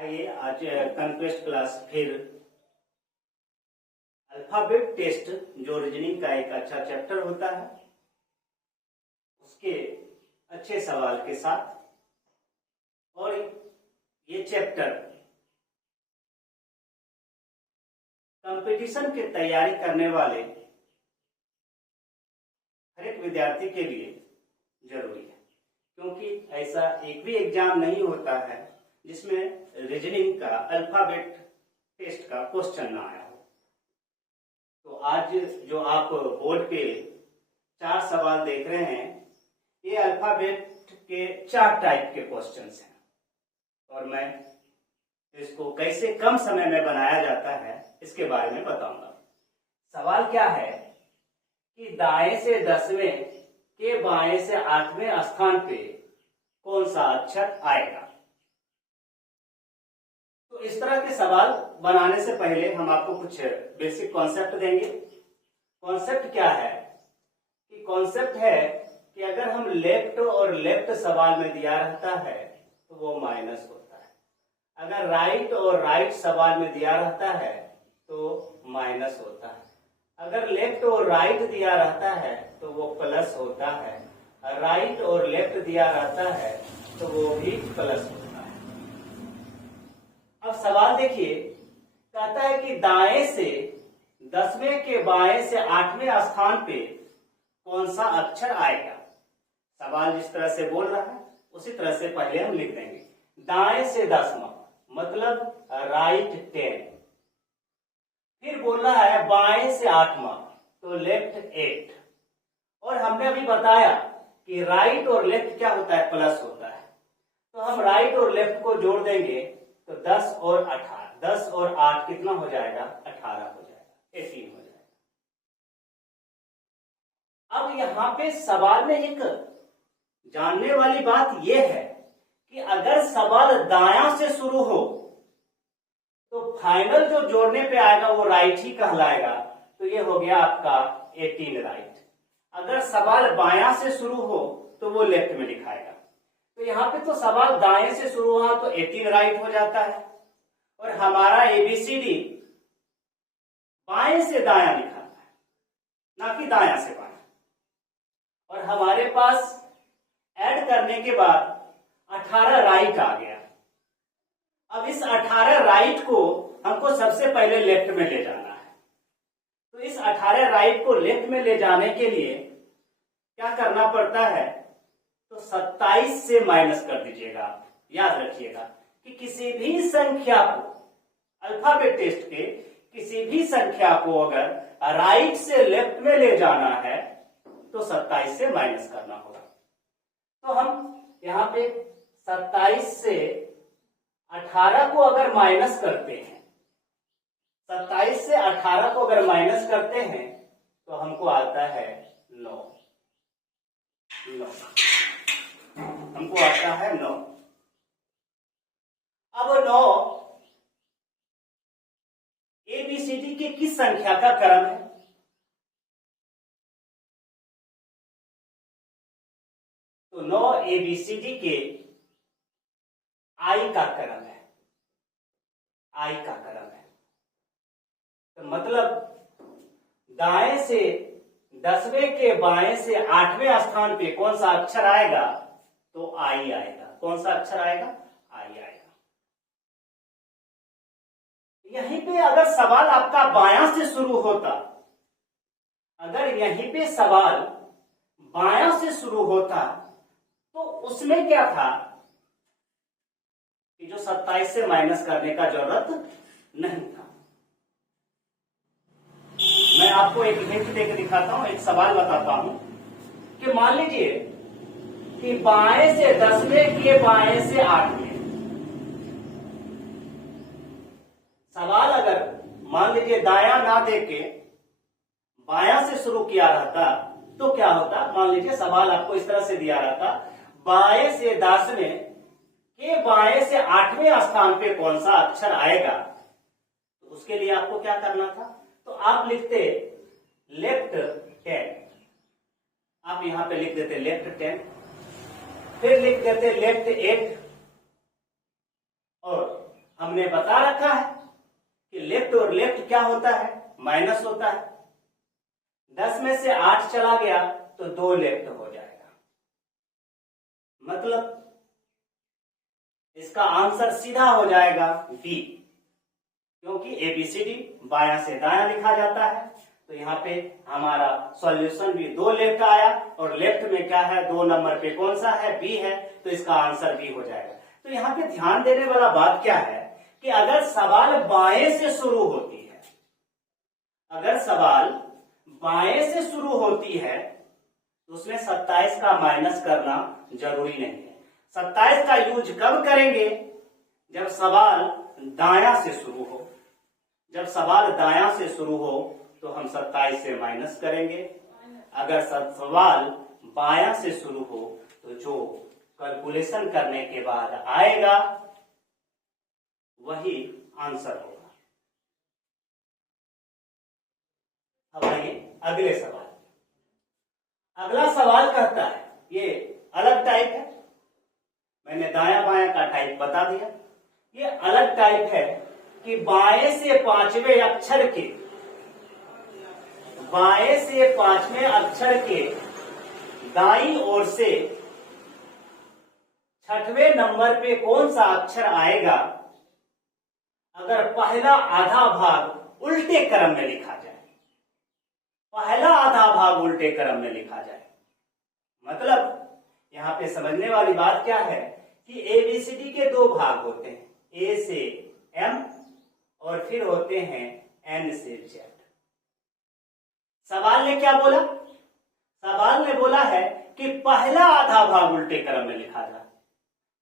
आइए आज conquest class फिर अल्फाबेट टेस्ट जो रीजनिंग का एक अच्छा चैप्टर होता है उसके अच्छे सवाल के साथ। और ये चैप्टर कंपटीशन की तैयारी करने वाले हर एक विद्यार्थी के लिए जरूरी है, क्योंकि ऐसा एक भी एग्जाम नहीं होता है जिसमें रीजनिंग का अल्फाबेट टेस्ट का क्वेश्चन ना आया हो। तो आज जो आप बोर्ड पे 4 सवाल देख रहे हैं, ये अल्फाबेट के 4 टाइप के क्वेश्चंस हैं और मैं इसको कैसे कम समय में बनाया जाता है इसके बारे में बताऊंगा। सवाल क्या है कि दाएं से 10वें के बाएं से 8वें स्थान पे कौन सा अक्षर आएगा। तो इस तरह के सवाल बनाने से पहले हम आपको कुछ बेसिक कॉन्सेप्ट देंगे। कॉन्सेप्ट क्या है कि कॉन्सेप्ट है कि अगर हम लेफ्ट और लेफ्ट सवाल में दिया रहता है तो वो माइनस होता है, अगर राइट और राइट सवाल में दिया रहता है तो माइनस होता है, अगर लेफ्ट और राइट दिया रहता है तो वो प्लस होता है, राइट और लेफ्ट दिया रहता है तो वो भी प्लस होता है। अब सवाल देखिए, कहता है कि दाएं से 10वें के बाएं से 8वें स्थान पे कौन सा अक्षर आएगा। सवाल जिस तरह से बोल रहा है उसी तरह से पहले हम लिख देंगे। दाएं से 10वां मतलब राइट 10, फिर बोल रहा है बाएं से 8वां तो लेफ्ट 8, और हमने अभी बताया कि राइट और लेफ्ट क्या होता है, प्लस होता है। तो हम राइट और लेफ्ट को जोड़ देंगे तो 10 और 18, 10 और 8 कितना हो जाएगा, 18 हो जाएगा, 18 हो जाएगा। अब यहां पे सवाल में एक जानने वाली बात यह है कि अगर सवाल दायां से शुरू हो तो फाइनल जो जोड़ने पे आएगा वो राइट ही कहलाएगा, तो ये हो गया आपका 18 राइट। अगर सवाल बायां से शुरू हो तो वो लेफ्ट में लिखाएगा। तो यहाँ पे तो सवाल दाएं से शुरू हुआ तो 18 राइट हो जाता है, और हमारा ABCD बाएं से दायां लिखा है ना कि दायां से बायां। और हमारे पास ऐड करने के बाद 18 राइट आ गया। अब इस 18 राइट को हमको सबसे पहले लेफ्ट में ले जाना है। तो इस 18 राइट को लेफ्ट में ले जाने के लिए क्या करना पड़ता है, तो 27 से माइनस कर दीजिएगा। याद रखिएगा कि किसी भी संख्या को अल्फाबेट टेस्ट के किसी भी संख्या को अगर राइट से लेफ्ट में ले जाना है तो 27 से माइनस करना होगा। तो हम यहाँ पे 27 से 18 को अगर माइनस करते हैं, 27 से 18 को अगर माइनस करते हैं तो हमको आता है 9, हमको आता है 9। अब 9 ABCD के किस संख्या का क्रम है, तो 9 ABCD के I का क्रम है, I का क्रम है। तो मतलब दाएं से 10वें के बाएं से 8वें स्थान पे कौन सा अक्षर आएगा, तो I आएगा। कौन सा अक्षर आएगा, I आएगा। यहीं पे अगर सवाल आपका बायां से शुरू होता, अगर यहीं पे सवाल बायां से शुरू होता तो उसमें क्या था कि जो 27 से माइनस करने का जरूरत नहीं था। मैं आपको एक हिंट देकर दिखाता हूं, एक सवाल बताता हूं कि मान लीजिए कि बाएं से 10वें के बाएं से 8वें सवाल अगर मान लीजिए दायां ना देके बायां से शुरू किया रहता तो क्या होता। मान लीजिए सवाल आपको इस तरह से दिया रहता, बाएं से 10वें के बाएं से 8वें स्थान पे कौन सा अक्षर आएगा। तो उसके लिए आपको क्या करना था, तो आप लिखते लेफ्ट 10, आप यहां पे लिख देते लेफ्ट 10, फिर लिख देते लेफ्ट 8, और हमने बता रखा है कि लेफ्ट और लेफ्ट क्या होता है, माइनस होता है। 10 में से 8 चला गया तो 2 लेफ्ट हो जाएगा। मतलब इसका आंसर सीधा हो जाएगा बी, क्योंकि एबीसीडी बायां से दायां लिखा जाता है। तो यहाँ पे हमारा सॉल्यूशन भी 2 लेफ्ट आया, और लेफ्ट में क्या है, 2 नंबर पे कौन सा है, बी है, तो इसका आंसर बी हो जाएगा। तो यहाँ पे ध्यान देने वाला बात क्या है कि अगर सवाल बाएं से शुरू होती है, अगर सवाल बाएं से शुरू होती है तो उसमें 27 का माइनस करना जरूरी नहीं है। 27 का यूज कब करेंगे, जब सवाल दायां से शुरू हो। जब सवाल दायां से शुरू हो तो हम 27 से माइनस करेंगे। अगर सवाल बायां से शुरू हो तो जो कैलकुलेशन करने के बाद आएगा वही आंसर होगा। अब आइए अगले सवाल। अगला सवाल कहता है, ये अलग टाइप है, मैंने दाया बायां का टाइप बता दिया। ये अलग टाइप है कि बाएं से 5वें अक्षर के, बाएं से 5वें अक्षर के दाईं ओर से 6वें नंबर पे कौन सा अक्षर आएगा अगर पहला आधा भाग उल्टे क्रम में लिखा जाए। पहला आधा भाग उल्टे क्रम में लिखा जाए, मतलब यहां पे समझने वाली बात क्या है कि एबीसीडी के 2 भाग होते हैं, ए से एम और फिर होते हैं एन से जेड। सवाल ने क्या बोला, सवाल ने बोला है कि पहला आधा भाग उल्टे क्रम में लिखा जाए।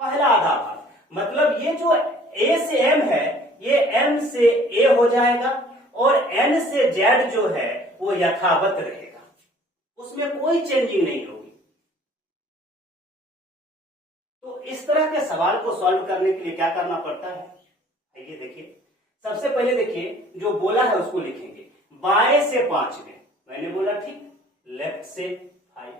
पहला आधा भाग मतलब ये जो ए से एम है ये एम से ए हो जाएगा, और एन से जेड जो है वो यथावत रहेगा, उसमें कोई चेंजिंग नहीं होगी। तो इस तरह के सवाल को सॉल्व करने के लिए क्या करना पड़ता है, आइए देखिए। सबसे पहले देखिए जो बोला है उसको लिखेंगे। बाएं से 5वें, मैंने बोला ठीक, लेफ्ट से 5।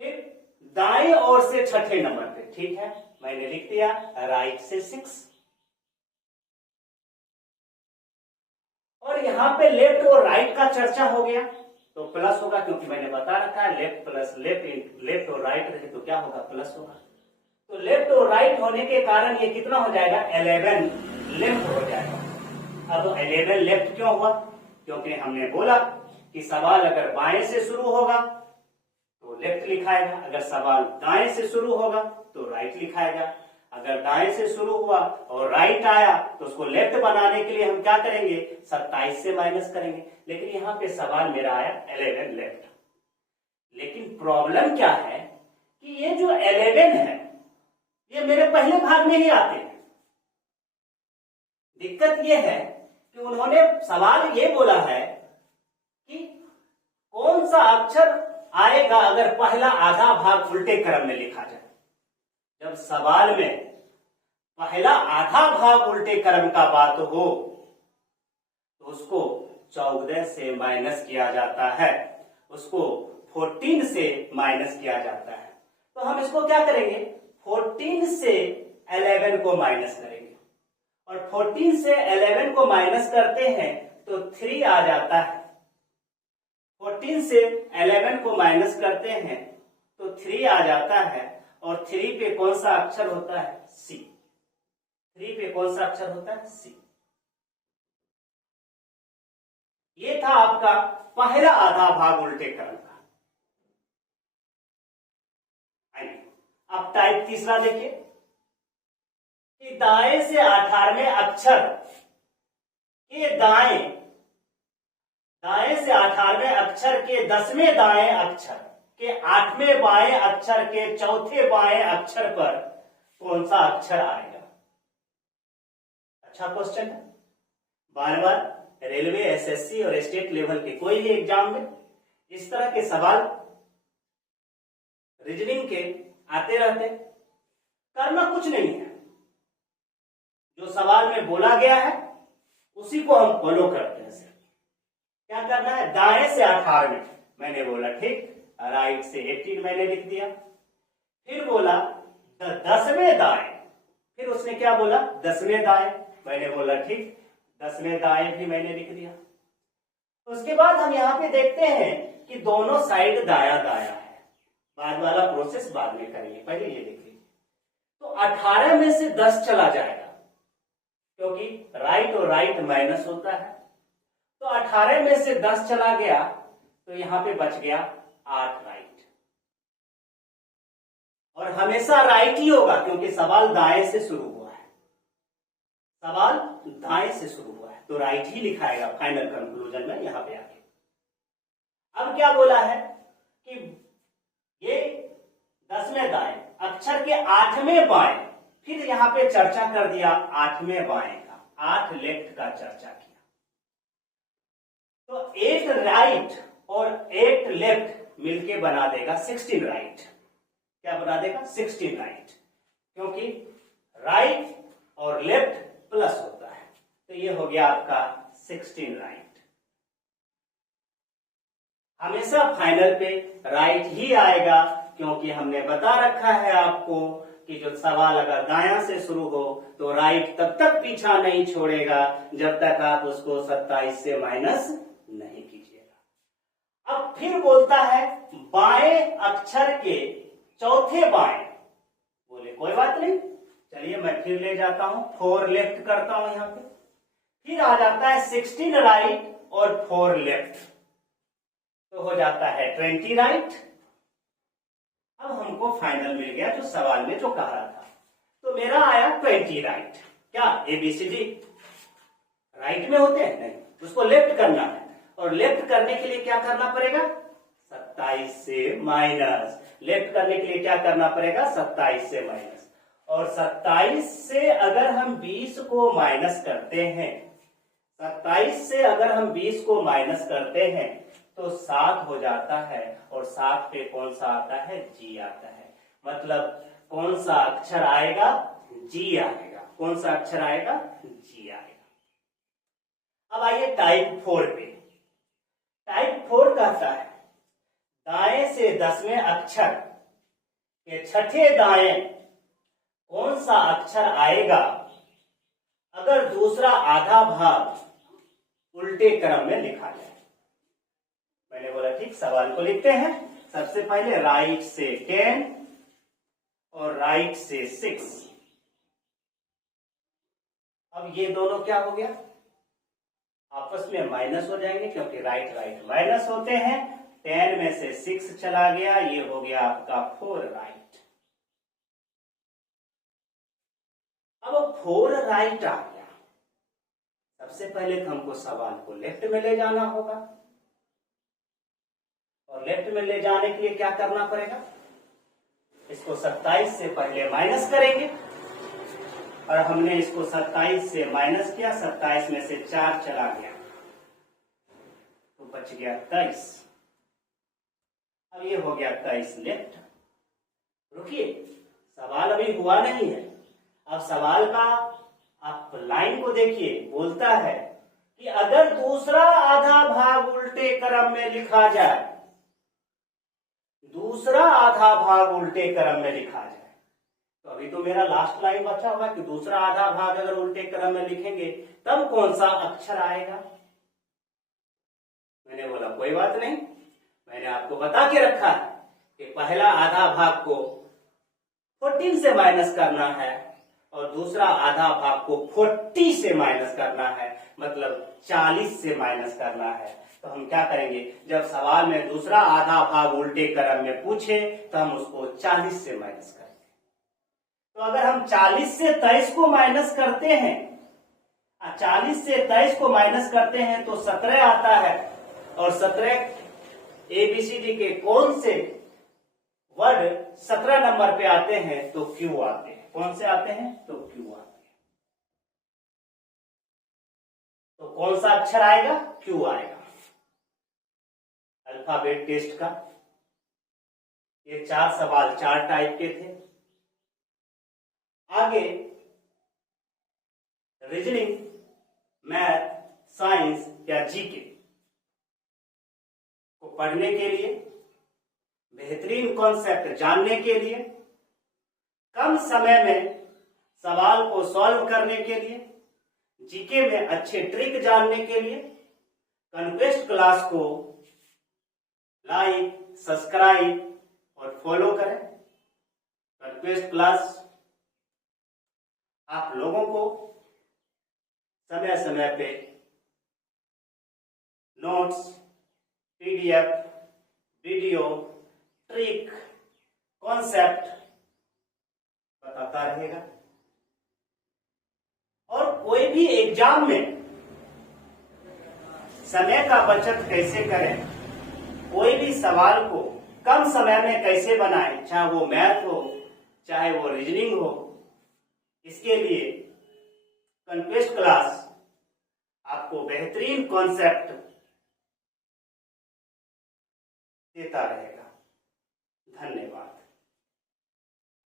फिर दाएं ओर से 6ठे नंबर पे, ठीक है, मैंने लिख दिया राइट से 6। और यहां पे लेफ्ट और राइट का चर्चा हो गया तो प्लस होगा, क्योंकि मैंने बता रखा है लेफ्ट प्लस लेफ्ट, लेफ्ट और राइट रहे तो क्या होगा, प्लस होगा। तो लेफ्ट और राइट होने के कारण ये कितना हो जाएगा, 11 लेफ्ट हो जाएगा। अब 11 लेफ्ट क्यों हुआ, क्योंकि हमने बोला कि सवाल अगर बाएं से शुरू होगा तो लेफ्ट लिखाएगा, अगर सवाल दाएं से शुरू होगा तो राइट लिखाएगा। अगर दाएं से शुरू हुआ और राइट आया तो उसको लेफ्ट बनाने के लिए हम क्या करेंगे, 27 से माइनस करेंगे। लेकिन यहां पे सवाल मेरा आया 11 लेफ्ट। लेकिन प्रॉब्लम क्या है कि ये जो 11 है ये मेरे पहले भाग में ही आते हैं। दिक्कत ये है कि उन्होंने सवाल ये बोला है कि कौन सा अक्षर आएगा अगर पहला आधा भाग उल्टे क्रम में लिखा जाए। जब सवाल में पहला आधा भाग उल्टे क्रम का बात हो तो उसको 14 से माइनस किया जाता है, उसको 14 से माइनस किया जाता है। तो हम इसको क्या करेंगे, 14 से 11 को माइनस करेंगे, और 14 से 11 को माइनस करते हैं तो 3 आ जाता है। 14 से 11 को माइनस करते हैं तो 3 आ जाता है, और 3 पे कौन सा अक्षर होता है, सी। 3 पे कौन सा अक्षर होता है, सी। ये था आपका पहला आधा भाग उल्टे क्रम का। अब टाइप तीसरा देखिए कि दाएं से 18वें अक्षर के दाएं से 18वें अक्षर के 10वें दाएं अक्षर के 8वें बाएं अक्षर के 4थे बाएं अक्षर पर कौन सा अक्षर आएगा। अच्छा क्वेश्चन है, बार बार रेलवे, एसएससी और स्टेट लेवल के कोई भी एग्जाम में इस तरह के सवाल रीजनिंग के आते रहते। करना कुछ नहीं है, जो सवाल में बोला गया है उसी को हम फॉलो करते हैं। क्या करना है, दाएं से 18वें मैंने बोला ठीक, राइट से 18 मैंने लिख दिया। फिर बोला 10वें दाएं, फिर उसने क्या बोला, 10वें दाएं। मैंने बोला ठीक, 10वें दाएं भी मैंने लिख दिया। उसके बाद हम यहाँ पे देखते हैं कि दोनों साइड दाया दाया है। बाद वाला प्रोसेस बाद में करेंगे, पहले ये देख लीजिए। तो 18 में से 10 चला जाएगा, क्योंकि राइट और राइट माइनस होता है। तो 18 में से 10 चला गया, तो यहां पे बच गया 8 राइट। और हमेशा राइट ही होगा, क्योंकि सवाल दाएं से शुरू हुआ है, सवाल दाएं से शुरू हुआ है, तो राइट ही लिखाएगा फाइनल कंक्लूजन में यहां पे आके। अब क्या बोला है कि ये 10वें दाएं अक्षर के 8वें बाएं, फिर यहां पे चर्चा कर दिया 8वें बाएं का, 8 लेफ्ट का चर्चा किया। तो 8 राइट और 8 लेफ्ट मिलके बना देगा 16 राइट। क्या बना देगा, 16 राइट, क्योंकि राइट और लेफ्ट प्लस होता है। तो ये हो गया आपका 16 राइट। हमेशा फाइनल पे राइट ही आएगा, क्योंकि हमने बता रखा है आपको कि जो सवाल अगर दायां से शुरू हो तो राइट तब तक पीछा नहीं छोड़ेगा जब तक आप उसको 27 से माइनस नहीं कीजिएगा। अब फिर बोलता है बाएं अक्षर के चौथे बाएं। बोले कोई बात नहीं, चलिए मैं फिर ले जाता हूं, 4 लेफ्ट करता हूं यहां पे। फिर आ जाता है 16 राइट और 4 लेफ्ट, तो हो जाता है 20 राइट। अब हमको फाइनल मिल गया जो सवाल में जो कह रहा था। तो मेरा आया 20 राइट। क्या ABCD राइट में होते हैं? नहीं, उसको लेफ्ट करना है। और लेफ्ट करने के लिए क्या करना पड़ेगा, 27 से माइनस। लेफ्ट करने के लिए क्या करना पड़ेगा, 27 से माइनस। और 27 से अगर हम 20 को माइनस करते हैं, 27 से अगर हम 20 को माइनस करते हैं तो 7 हो जाता है। और 7 पे कौन सा आता है, G आता है। मतलब कौन सा अक्षर आएगा, G आएगा। कौन सा अक्षर आएगा, G आएगा। अब आइए टाइप 4 पे। टाइप 4 कहता है दाएं से 10वें अक्षर के छठे दाएं कौन सा अक्षर आएगा अगर दूसरा आधा भाग उल्टे क्रम में लिखा जाए। मैंने बोला ठीक, सवाल को लिखते हैं। सबसे पहले राइट से 10 और राइट से 6। अब ये दोनों क्या हो गया, आपस में माइनस हो जाएंगे, क्योंकि राइट राइट माइनस होते हैं। 10 में से 6 चला गया, ये हो गया आपका 4 राइट। अब 4 राइट आ गया। सबसे पहले तो हमको सवाल को लेफ्ट में ले जाना होगा, और लेफ्ट में ले जाने के लिए क्या करना पड़ेगा, इसको 27 से पहले माइनस करेंगे। और हमने इसको 27 से माइनस किया, 27 में से 4 चला गया तो बच गया 23। अब ये हो गया 23 लेफ्ट। रुकिए, सवाल अभी हुआ नहीं है। अब सवाल का आप लाइन को देखिए, बोलता है कि अगर दूसरा आधा भाग उल्टे क्रम में लिखा जाए, दूसरा आधा भाग उल्टे क्रम में लिखा जाए, तो अभी तो मेरा लास्ट लाइन बचा हुआ कि दूसरा आधा भाग अगर उल्टे क्रम में लिखेंगे तब कौन सा अक्षर आएगा। मैंने बोला कोई बात नहीं, मैंने आपको बता के रखा है कि पहला आधा भाग को 14 से माइनस करना है और दूसरा आधा भाग को 40 से माइनस करना है, मतलब 40 से माइनस करना है। तो हम क्या करेंगे, जब सवाल में दूसरा आधा भाग उल्टे क्रम में पूछे तो हम उसको 40 से माइनस करेंगे। तो अगर हम 40 से 23 को माइनस करते हैं, 40 से 23 को माइनस करते हैं तो 17 आता है। और 17 ABCD के कौन से वर्ड 17 नंबर पे आते हैं, तो Q आते हैं। कौन से आते हैं, तो Q आते हैं। तो कौन सा अक्षर आएगा, Q आएगा। अल्फाबेट टेस्ट का ये 4 सवाल 4 टाइप के थे। आगे रीजनिंग, मैथ, साइंस या जीके को पढ़ने के लिए, बेहतरीन कॉन्सेप्ट जानने के लिए, कम समय में सवाल को सॉल्व करने के लिए, जीके में अच्छे ट्रिक जानने के लिए कॉन्क्वेस्ट क्लास को लाइक, सब्सक्राइब और फॉलो करें। कॉन्क्वेस्ट क्लास आप लोगों को समय समय पे notes, PDF, video, trick, concept बताता रहेगा। और कोई भी एग्जाम में समय का बचत कैसे करें, कोई भी सवाल को कम समय में कैसे बनाएं, चाहे वो मैथ हो, चाहे वो रीजनिंग हो, इसके लिए कॉन्क्वेस्ट क्लास आपको बेहतरीन कॉन्सेप्ट देता रहेगा। धन्यवाद।